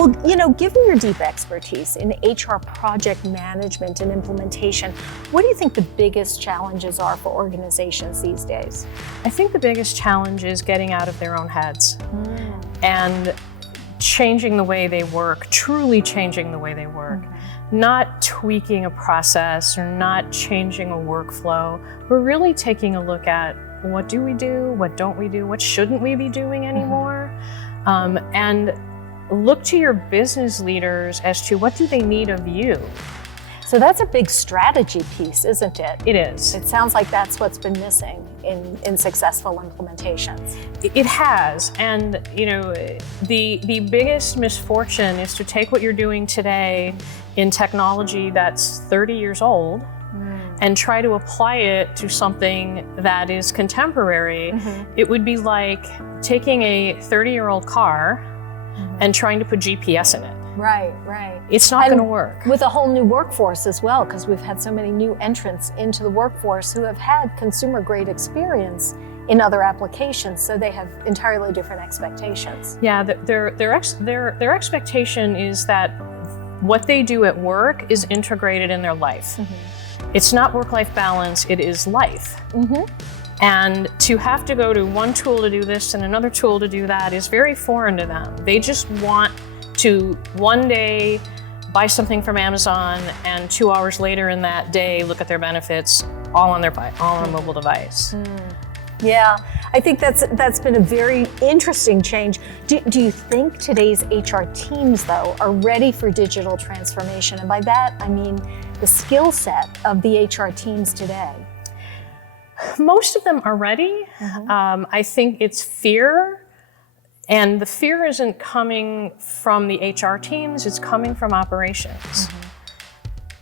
Well, given your deep expertise in HR project management and implementation, what do you think the biggest challenges are for organizations these days? I think the biggest challenge is getting out of their own heads and changing the way they work, truly changing the way they work. Not tweaking a process or not changing a workflow, but really taking a look at what do we do, what don't we do, what shouldn't we be doing anymore, and look to your business leaders as to what do they need of you. So that's a big strategy piece, isn't it? It is. It sounds like that's what's been missing in successful implementations. It has, and the biggest misfortune is to take what you're doing today in technology that's 30 years old and try to apply it to something that is contemporary. It would be like taking a 30-year-old car and trying to put GPS in it. Right. It's not going to work. With a whole new workforce as well, because we've had so many new entrants into the workforce who have had consumer-grade experience in other applications, so they have entirely different expectations. Yeah, their expectation is that what they do at work is integrated in their life. It's not work-life balance, it is life. And to have to go to one tool to do this and another tool to do that is very foreign to them. They just want to one day buy something from Amazon and 2 hours later in that day look at their benefits all on a mobile device. Yeah, I think that's been a very interesting change. Do you think today's HR teams, though, are ready for digital transformation? And by that, I mean the skill set of the HR teams today. Most of them are ready. I think it's fear, and the fear isn't coming from the HR teams, it's coming from operations.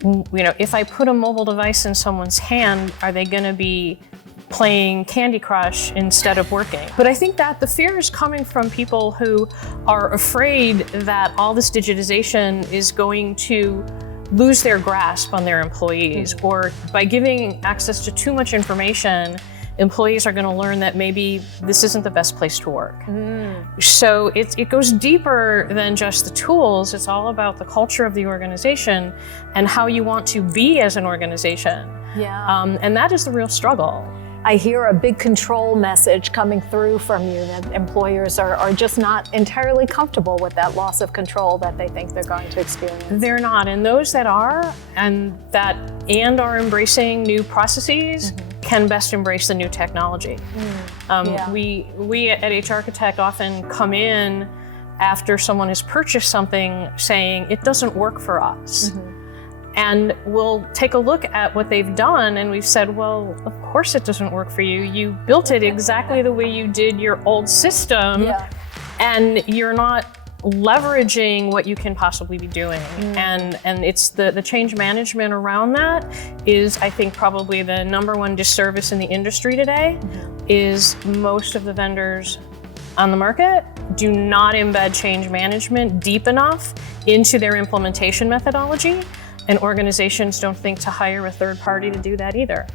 If I put a mobile device in someone's hand, are they going to be playing Candy Crush instead of working? But I think that the fear is coming from people who are afraid that all this digitization is going to lose their grasp on their employees, or by giving access to too much information, employees are going to learn that maybe this isn't the best place to work. So it goes deeper than just the tools. It's all about the culture of the organization and how you want to be as an organization. And that is the real struggle. I hear a big control message coming through from you that employers are just not entirely comfortable with that loss of control that they think they're going to experience. They're not, and those that are are embracing new processes can best embrace the new technology. We at H Architect often come in after someone has purchased something saying it doesn't work for us. And we'll take a look at what they've done, and we've said, well, of course it doesn't work for you. You built it exactly the way you did your old system, and you're not leveraging what you can possibly be doing. And it's the change management around that is, I think, probably the #1 disservice in the industry today, is most of the vendors on the market do not embed change management deep enough into their implementation methodology. And organizations don't think to hire a third party to do that either.